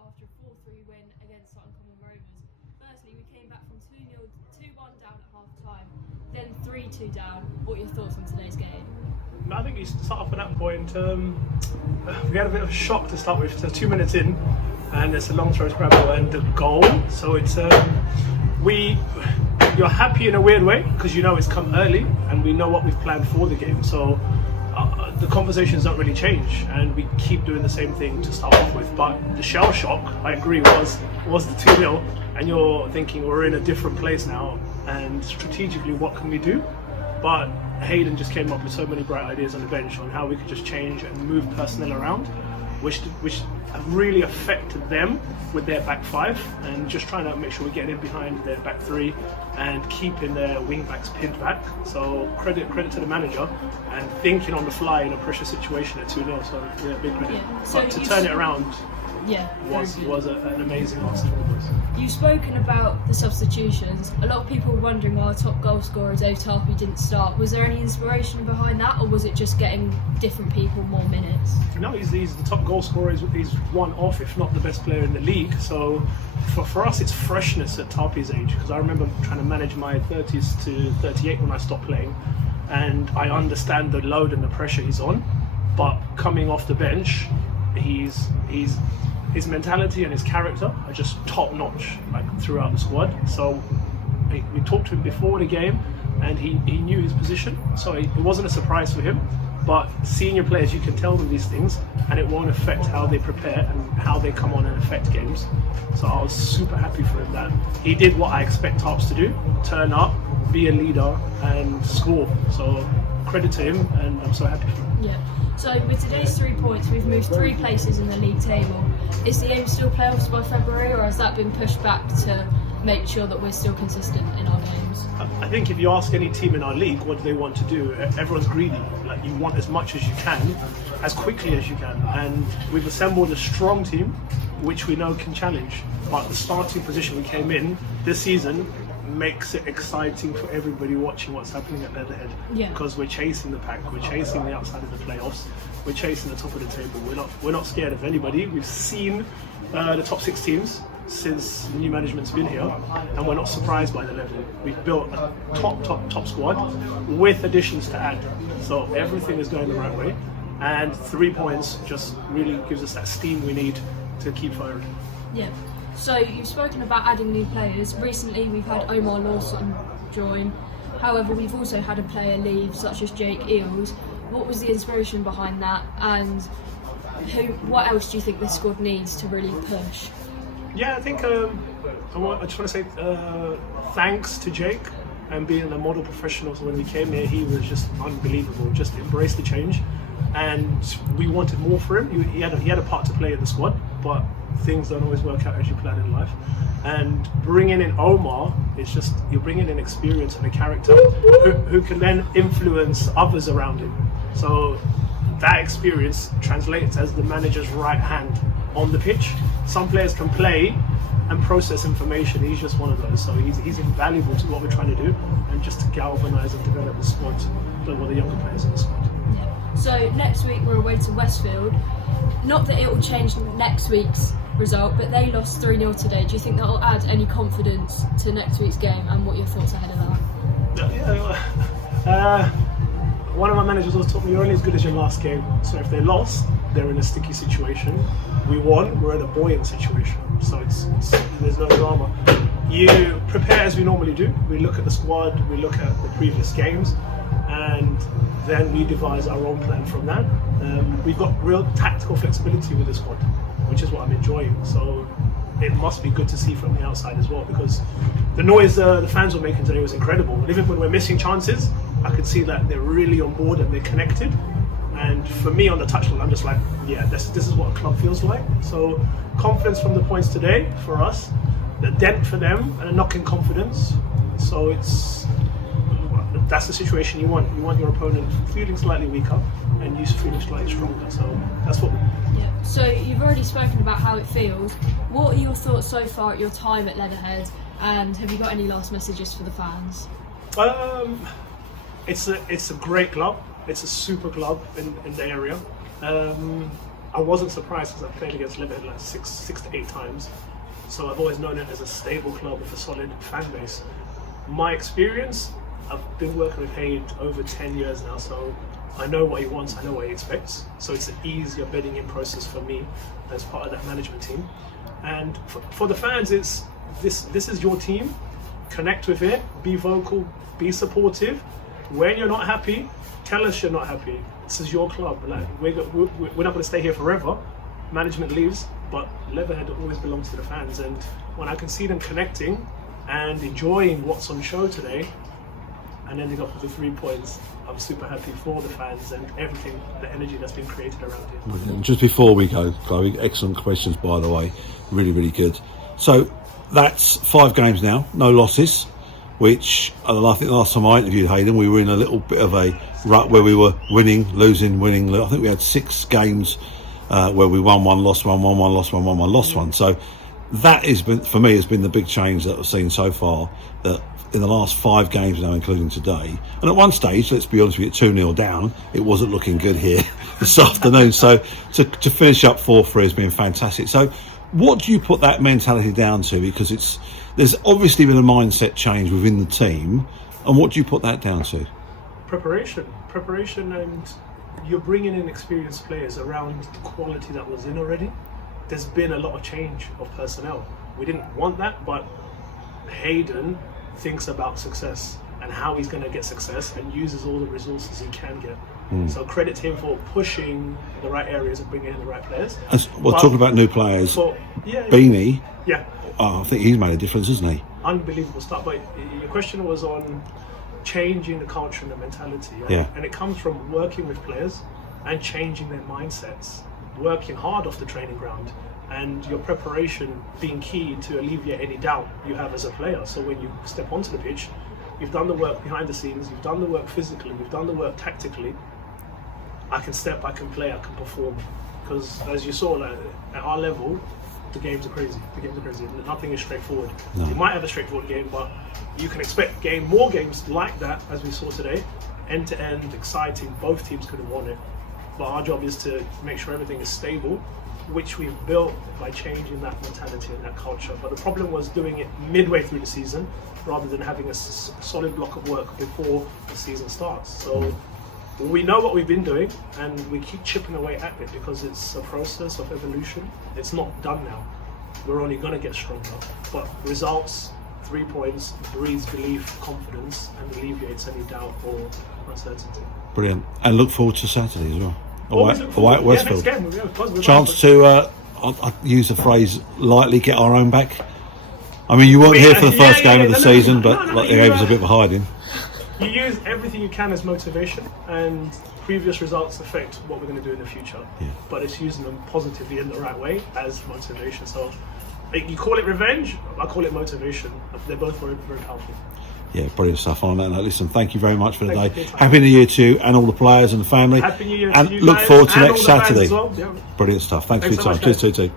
after a 4-3 win against Sutton Common Rovers. Firstly, we came back from 2-0, 2-1 down at half time, then 3-2 down. What are your thoughts on today's game? I think you start off at that point. We had a bit of a shock to start with. So 2 minutes in, and it's a long throw scramble and the goal. So it's you're happy in a weird way because you know it's come early and we know what we've planned for the game. So the conversations don't really change, and we keep doing the same thing to start off with. But the shell shock, I agree, was the 2-0, and you're thinking we're in a different place now. And strategically, what can we do? But Hayden just came up with so many bright ideas on the bench on how we could just change and move personnel around, which have really affected them with their back five, and just trying to make sure we get in behind their back three and keeping their wing backs pinned back. So credit to the manager and thinking on the fly in a pressure situation at 2-0. So yeah, big credit. Yeah. So but to turn it around was an amazing last for the boys. You've spoken about the substitutions. A lot of people were wondering why our top goal scorer, Dave Tarpey, didn't start. Was there any inspiration behind that, or was it just getting different people more minutes? No, he's the top goal scorer. He's one off, if not the best player in the league. So for us, it's freshness at Tarpey's age. Because I remember trying to manage my 30s to 38 when I stopped playing, and I understand the load and the pressure he's on. But coming off the bench, his mentality and his character are just top notch, like throughout the squad. So we talked to him before the game, and he knew his position, so it wasn't a surprise for him. But senior players, you can tell them these things, and it won't affect how they prepare and how they come on and affect games. So I was super happy for him that he did what I expect Tarps to do: turn up, be a leader, and score. So credit to him, and I'm so happy for him. Yeah. So with today's 3 points, we've moved 3 places in the league table. Is the aim still playoffs by February, or has that been pushed back to make sure that we're still consistent in our games? I think if you ask any team in our league what do they want to do, everyone's greedy. Like, you want as much as you can, as quickly as you can. And we've assembled a strong team, which we know can challenge. But the starting position we came in this season makes it exciting for everybody watching what's happening at Leatherhead. Yeah. Because we're chasing the pack, we're chasing the outside of the playoffs, we're chasing the top of the table. We're not scared of anybody. We've seen the top 6 teams since the new management's been here, and we're not surprised by the level. We've built a top squad with additions to add. So everything is going the right way, and 3 points just really gives us that steam we need to keep firing. Yeah. So you've spoken about adding new players. Recently we've had Omar Lawson join. However, we've also had a player leave, such as Jake Eales. What was the inspiration behind that, and what else do you think this squad needs to really push? Yeah, I think I just want to say thanks to Jake, and being a model professional. So when we came here, he was just unbelievable. Just embraced the change, and we wanted more for him. He had a part to play in the squad, but things don't always work out as you plan in life. And bringing in Omar is just, you're bringing in experience and a character who can then influence others around him. So that experience translates as the manager's right hand on the pitch. Some players can play and process information. He's just one of those. So he's invaluable to what we're trying to do, and just to galvanise and develop the squad, well, the younger players in the squad. Yeah. So next week we're away to Westfield. Not that it will change next week's result, but they lost 3-0 today. Do you think that will add any confidence to next week's game, and what are your thoughts ahead of that? Yeah, one of my managers always told me you're only as good as your last game. So if they lost, they're in a sticky situation. We won, we're in a buoyant situation. So there's no drama. You prepare as we normally do. We look at the squad, we look at the previous games, and then we devise our own plan from that. We've got real tactical flexibility with the squad, which is what I'm enjoying. So it must be good to see from the outside as well, because the noise the fans were making today was incredible. And even when we're missing chances, I could see that they're really on board and they're connected. And for me on the touchline, I'm just like, yeah, this is what a club feels like. So confidence from the points today for us, the dent for them, and a knock in confidence. So that's the situation you want. You want your opponent feeling slightly weaker and you feeling slightly stronger. So that's what. Yeah. So you've already spoken about how it feels. What are your thoughts so far at your time at Leatherhead, and have you got any last messages for the fans? It's a great club. It's a super club in the area. I wasn't surprised because I played against Leatherhead like six to eight times. So I've always known it as a stable club with a solid fan base. My experience, I've been working with Hayde over 10 years now, so I know what he wants, I know what he expects. So it's an easier bedding in process for me as part of that management team. And for the fans, it's this is your team. Connect with it, be vocal, be supportive. When you're not happy, tell us you're not happy. This is your club. Like we're not going to stay here forever. Management leaves, but Leatherhead always belongs to the fans. And when I can see them connecting and enjoying what's on show today, and ending up with the 3 points, I'm super happy for the fans and everything, the energy that's been created around it. Just before we go, Chloe, excellent questions by the way, really, really good. So that's 5 games now, no losses, which I think the last time I interviewed Hayden, we were in a little bit of a rut where we were winning, losing. I think we had 6 games where we won one, lost one, won one, lost one, won one, lost one. So that has been, for me, has been the big change that I've seen so far, that in the last 5 games now, including today. And at one stage, let's be honest with you, 2-0 down, it wasn't looking good here this afternoon. So to finish up 4-3 has been fantastic. So what do you put that mentality down to? Because there's obviously been a mindset change within the team. And what do you put that down to? Preparation, and you're bringing in experienced players around the quality that was in already. There's been a lot of change of personnel. We didn't want that, but Hayden thinks about success and how he's going to get success and uses all the resources he can get. So credit to him for pushing the right areas and bringing in the right players. Talking about new players, Beanie, I think he's made a difference, hasn't he? Unbelievable stuff. But your question was on changing the culture and the mentality. And it comes from working with players and changing their mindsets, working hard off the training ground, and your preparation being key to alleviate any doubt you have as a player. So when you step onto the pitch, you've done the work behind the scenes, you've done the work physically, you've done the work tactically. I can step, I can play, I can perform. Because as you saw, like, at our level, the games are crazy. Nothing is straightforward. No. You might have a straightforward game, but you can expect more games like that, as we saw today. End to end, exciting. Both teams could have won it. But our job is to make sure everything is stable, which we've built by changing that mentality and that culture. But the problem was doing it midway through the season rather than having a solid block of work before the season starts. So we know what we've been doing and we keep chipping away at it because it's a process of evolution. It's not done now. We're only going to get stronger. But results, 3 points, breeds belief, confidence, and alleviates any doubt or uncertainty. Brilliant. And look forward to Saturday as well. Away at Westfield. Chance to to, I'll use the phrase lightly, get our own back. I mean, you weren't here for the first game of the season, but they gave us a bit of a hiding. You use everything you can as motivation, and previous results affect what we're going to do in the future. But it's using them positively in the right way as motivation. So you call it revenge, I call it motivation. They're both very, very powerful. Yeah, brilliant stuff. On that note, listen, thank you very much for the day. Happy New Year to you and all the players and the family. Happy New Year and to you look guys forward to and next all the fans Saturday. as well. Brilliant stuff. Thanks for your so time. much, Cheers, Tutu.